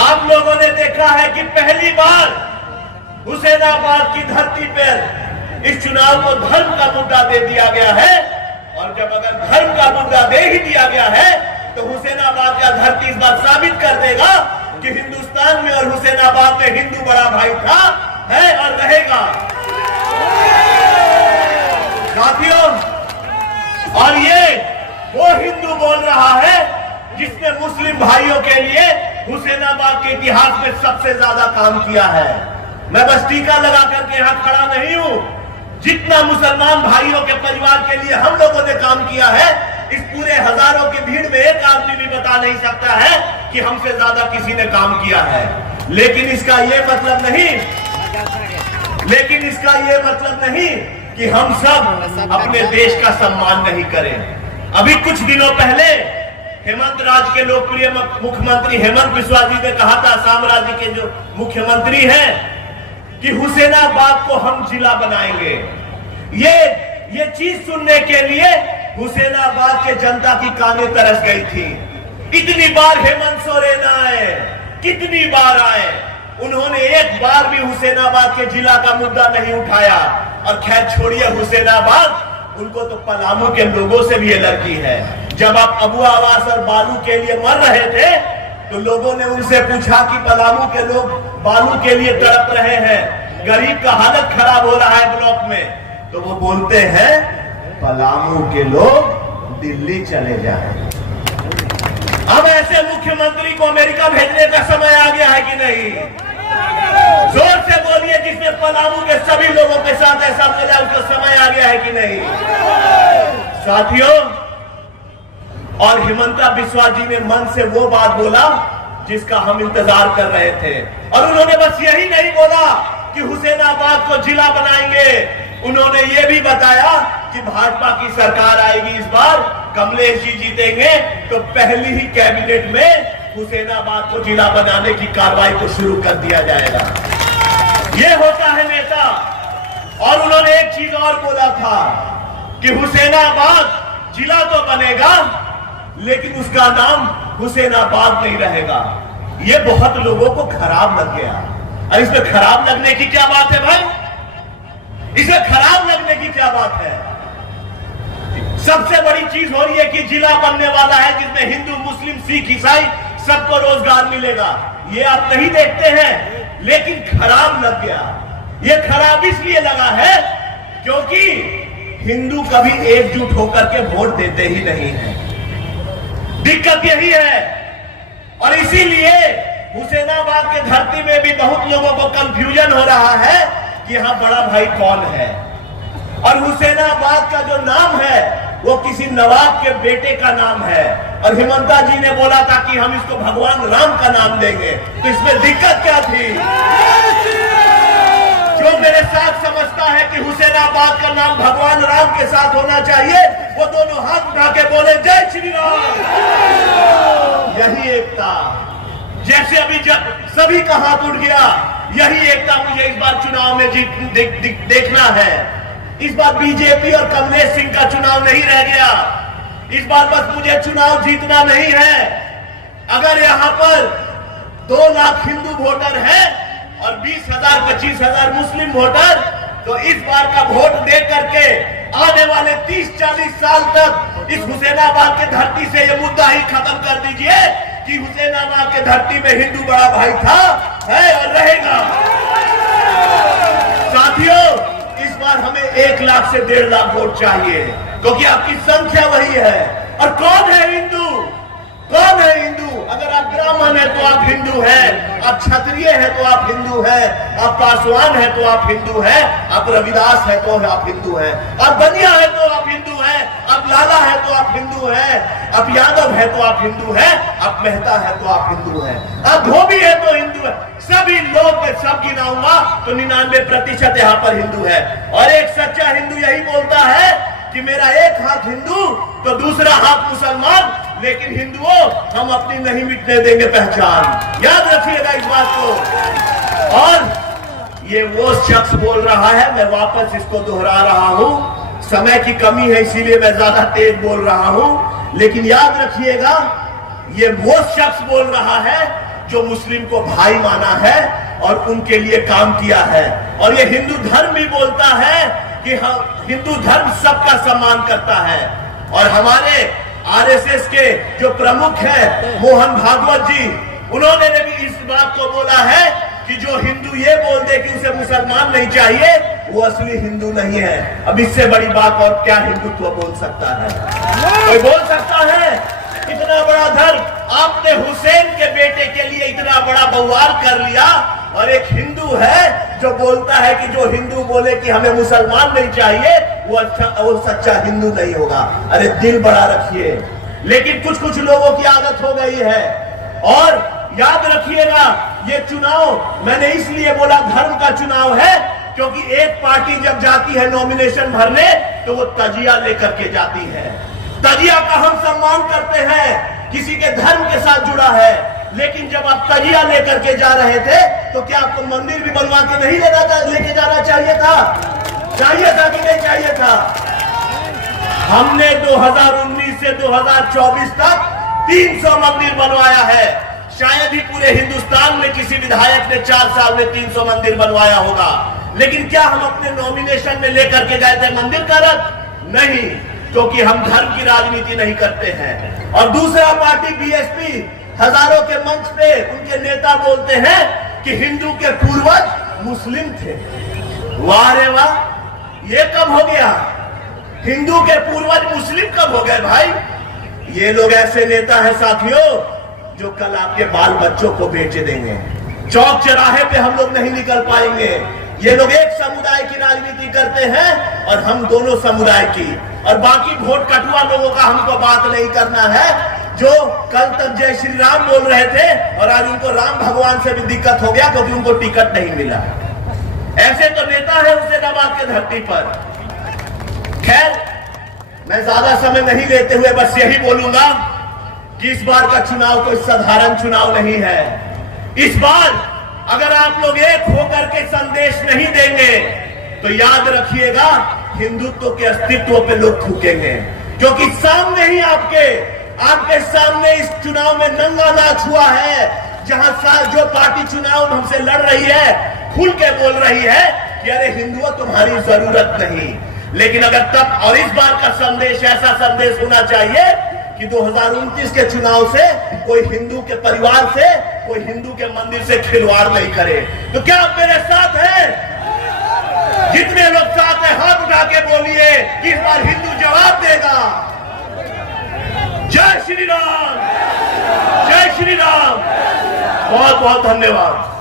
आप लोगों ने देखा है कि पहली बार हुसैनाबाद की धरती पर इस चुनाव को धर्म का मुद्दा दे दिया गया है। और जब अगर धर्म का मुद्दा दे ही दिया गया है तो हुसैनाबाद का धरती इस बात साबित कर देगा कि हिंदुस्तान में और हुसैनाबाद में हिंदू बड़ा भाई था, है और रहेगा। साथियों, और ये वो हिंदू बोल रहा है जिसने मुस्लिम भाइयों के लिए हुसैनाबाद के इतिहास में सबसे ज्यादा काम किया है। मैं बस टीका लगा करके यहां खड़ा नहीं हूं। जितना मुसलमान भाइयों के परिवार के लिए हम लोगों ने काम किया है, इस पूरे हजारों की भीड़ में एक आदमी भी बता नहीं सकता है कि हमसे ज्यादा किसी ने काम किया है। लेकिन इसका ये मतलब नहीं कि हम सब अपने देश का सम्मान नहीं करें। अभी कुछ दिनों पहले हेमंत राज्य के लोकप्रिय मुख्यमंत्री हेमंत बिस्वा जी ने कहा था, असम राज्य के जो मुख्यमंत्री हैं, कि हुसैनाबाद को हम जिला बनाएंगे। ये चीज सुनने के लिए हुसैनाबाद के जनता की कानें तरस गई थी। इतनी बार हेमंत सोरेन आए, कितनी बार आए, उन्होंने एक बार भी हुसैनाबाद के जिला का मुद्दा नहीं उठाया। और खैर छोड़िए हुसैनाबाद, उनको तो पलामू के लोगों से भी एलर्जी है। जब आप अबू आवास और बालू के लिए मर रहे थे तो लोगों ने उनसे पूछा कि पलामू के लोग बालू के लिए तड़प रहे हैं, गरीब का हालत खराब हो रहा है ब्लॉक में, तो वो बोलते हैं पलामू के लोग दिल्ली चले जाएं। अब ऐसे मुख्यमंत्री को अमेरिका भेजने का समय आ गया है कि नहीं? जोर से बोलिए, जिसने पलामू के सभी लोगों के साथ ऐसा बोला, उसका समय आ गया है कि नहीं? साथियों, और हिमंता बिस्वा जी ने मन से वो बात बोला जिसका हम इंतजार कर रहे थे। और उन्होंने बस यही नहीं बोला कि हुसैनाबाद को जिला बनाएंगे, उन्होंने ये भी बताया कि भाजपा की सरकार आएगी इस बार, कमलेश जी जीतेंगे तो पहली ही कैबिनेट में हुसैनाबाद को जिला बनाने की कार्रवाई को शुरू कर दिया जाएगा। ये होता है नेता। और उन्होंने एक चीज और बोला था कि हुसैनाबाद जिला तो बनेगा लेकिन उसका नाम हुसैनाबाद नहीं रहेगा। ये बहुत लोगों को खराब लग गया। और इसमें खराब लगने की क्या बात है भाई? इसमें खराब लगने की क्या बात है? सबसे बड़ी चीज हो रही है कि जिला बनने वाला है जिसमें हिंदू, मुस्लिम, सिख, ईसाई सबको रोजगार मिलेगा। ये आप नहीं देखते हैं, लेकिन खराब लग गया। ये खराब इसलिए लगा है क्योंकि हिंदू कभी एकजुट होकर के वोट देते ही नहीं है। दिक्कत यही है। और इसीलिए हुसैनाबाद के धरती में भी बहुत लोगों को कंफ्यूजन हो रहा है कि यहां बड़ा भाई कौन है। और हुसैनाबाद का जो नाम है वो किसी नवाब के बेटे का नाम है। और हिमंता जी ने बोला था कि हम इसको भगवान राम का नाम देंगे। तो इसमें दिक्कत क्या थी? जो मेरे साथ समझता है कि हुसैनाबाद का नाम भगवान राम के साथ होना चाहिए, वो दोनों हाथ उठा के बोले जय श्री राम। यही एकता। जैसे अभी जब सभी का हाथ उठ गया, यही एकता मुझे इस बार चुनाव में देखना है। इस बार बीजेपी और कमलेश सिंह का चुनाव नहीं रह गया। इस बार बस मुझे चुनाव जीतना नहीं है। अगर यहां पर 2 लाख हिंदू वोटर है और 20,000 25,000 मुस्लिम वोटर, तो इस बार का वोट दे करके आने वाले 30-40 साल तक इस हुसैनाबाद के धरती से ये मुद्दा ही खत्म कर दीजिए कि हुसैनाबाद के धरती में हिंदू बड़ा भाई था, है और रहेगा। साथियों, इस बार हमें 1 लाख से 1.5 लाख वोट चाहिए, क्योंकि आपकी संख्या वही है। और कौन है हिंदू? कौन है हिंदू? अगर आप ब्राह्मण है तो आप हिंदू हैं, आप क्षत्रिय है तो आप हिंदू हैं, आप पासवान है तो आप हिंदू हैं, आप रविदास है तो आप हिंदू हैं, आप बनिया है तो आप हिंदू हैं, आप लाला है तो आप हिंदू हैं, आप यादव है तो आप हिंदू हैं, आप मेहता है तो आप हिंदू हैं, आप धोबी है तो हिंदू है। सभी लोग मैं सब गिनाऊंगा तो 99% यहाँ पर हिंदू है। और एक सच्चा हिंदू यही बोलता है कि मेरा एक हाथ हिंदू तो दूसरा हाथ मुसलमान, लेकिन हिंदुओं हम अपनी नहीं मिटने देंगे पहचान। याद रखिएगा इस बात को। और ये वो शख्स बोल रहा है, मैं वापस इसको दोहरा रहा हूं, समय की कमी है इसीलिए मैं ज्यादा तेज बोल रहा हूं, लेकिन याद रखिएगा ये वो शख्स बोल रहा है जो मुस्लिम को भाई माना है और उनके लिए काम किया है। और ये हिंदू धर्म भी बोलता है कि हम हिंदू धर्म सबका सम्मान करता है। और हमारे आरएसएस के जो प्रमुख हैं मोहन भागवत जी, उन्होंने भी इस बात को बोला है कि जो हिंदू ये बोल दे कि उसे मुसलमान नहीं चाहिए, वो असली हिंदू नहीं है। अब इससे बड़ी बात और क्या हिंदुत्व बोल सकता है? कोई बोल सकता है? इतना बड़ा धर्म आपने हुसैन के बेटे के लिए इतना बड़ा बवाल कर लिया, और एक हिंदू है जो बोलता है कि जो हिंदू बोले कि हमें मुसलमान नहीं चाहिए वो सच्चा हिंदू नहीं होगा। अरे दिल बड़ा रखिए। लेकिन कुछ कुछ लोगों की आदत हो गई है। और याद रखिएगा, ये चुनाव मैंने इसलिए बोला धर्म का चुनाव है, क्योंकि एक पार्टी जब जाती है नॉमिनेशन भरने तो वो तजिया लेकर के जाती है। तजिया का हम सम्मान करते हैं, किसी के धर्म के साथ जुड़ा है। लेकिन जब आप तजिया लेकर के जा रहे थे तो क्या आपको मंदिर भी बनवा के नहीं लेके जाना चाहिए था? चाहिए था कि नहीं चाहिए था? हमने 2019 से 2024 तक 300 मंदिर बनवाया है। शायद ही पूरे हिंदुस्तान में किसी विधायक ने 4 साल में 300 मंदिर बनवाया होगा। लेकिन क्या हम अपने नॉमिनेशन में लेकर के गए थे मंदिर का रथ? नहीं, क्योंकि हम धर्म की राजनीति नहीं करते हैं। और दूसरा पार्टी बीएसपी, हजारों के मंच पे उनके नेता बोलते हैं कि हिंदू के पूर्वज मुस्लिम थे। वाह रे वाह, ये कब हो गया? हिंदू के पूर्वज मुस्लिम कब हो गए भाई? ये लोग ऐसे नेता हैं साथियों जो कल आपके बाल बच्चों को बेच देंगे। चौक चौराहे पे हम लोग नहीं निकल पाएंगे। ये लोग एक समुदाय की राजनीति करते हैं और हम दोनों समुदाय की, और बाकी वोट कटुआ लोगों का हमको बात नहीं करना है, जो कल तक जय श्री राम बोल रहे थे और आज उनको राम भगवान से भी दिक्कत हो गया क्योंकि उनको टिकट नहीं मिला। ऐसे तो नेता है मुर्शिदाबाद के धरती पर। खैर, मैं ज्यादा समय नहीं लेते हुए बस यही बोलूंगा कि इस बार का चुनाव कोई साधारण चुनाव नहीं है। इस बार अगर आप लोग एक होकर के संदेश नहीं देंगे तो याद रखिएगा हिंदुत्व के अस्तित्व पे लोग थूकेंगे। क्योंकि सामने ही आपके सामने इस चुनाव में नंगा नाच हुआ है, जहां जो पार्टी चुनाव हमसे लड़ रही है खुल के बोल रही है कि अरे हिंदुओं तुम्हारी जरूरत नहीं। लेकिन अगर तब और इस बार का संदेश ऐसा संदेश होना चाहिए कि 2029 के चुनाव से कोई हिंदू के परिवार से, कोई हिंदू के मंदिर से खिलवाड़ नहीं करे। तो क्या आप मेरे साथ हैं? जितने लोग साथ हैं हाथ उठा के बोलिए कि इस बार हिंदू जवाब देगा। जय श्री राम, जय श्री राम। बहुत बहुत धन्यवाद।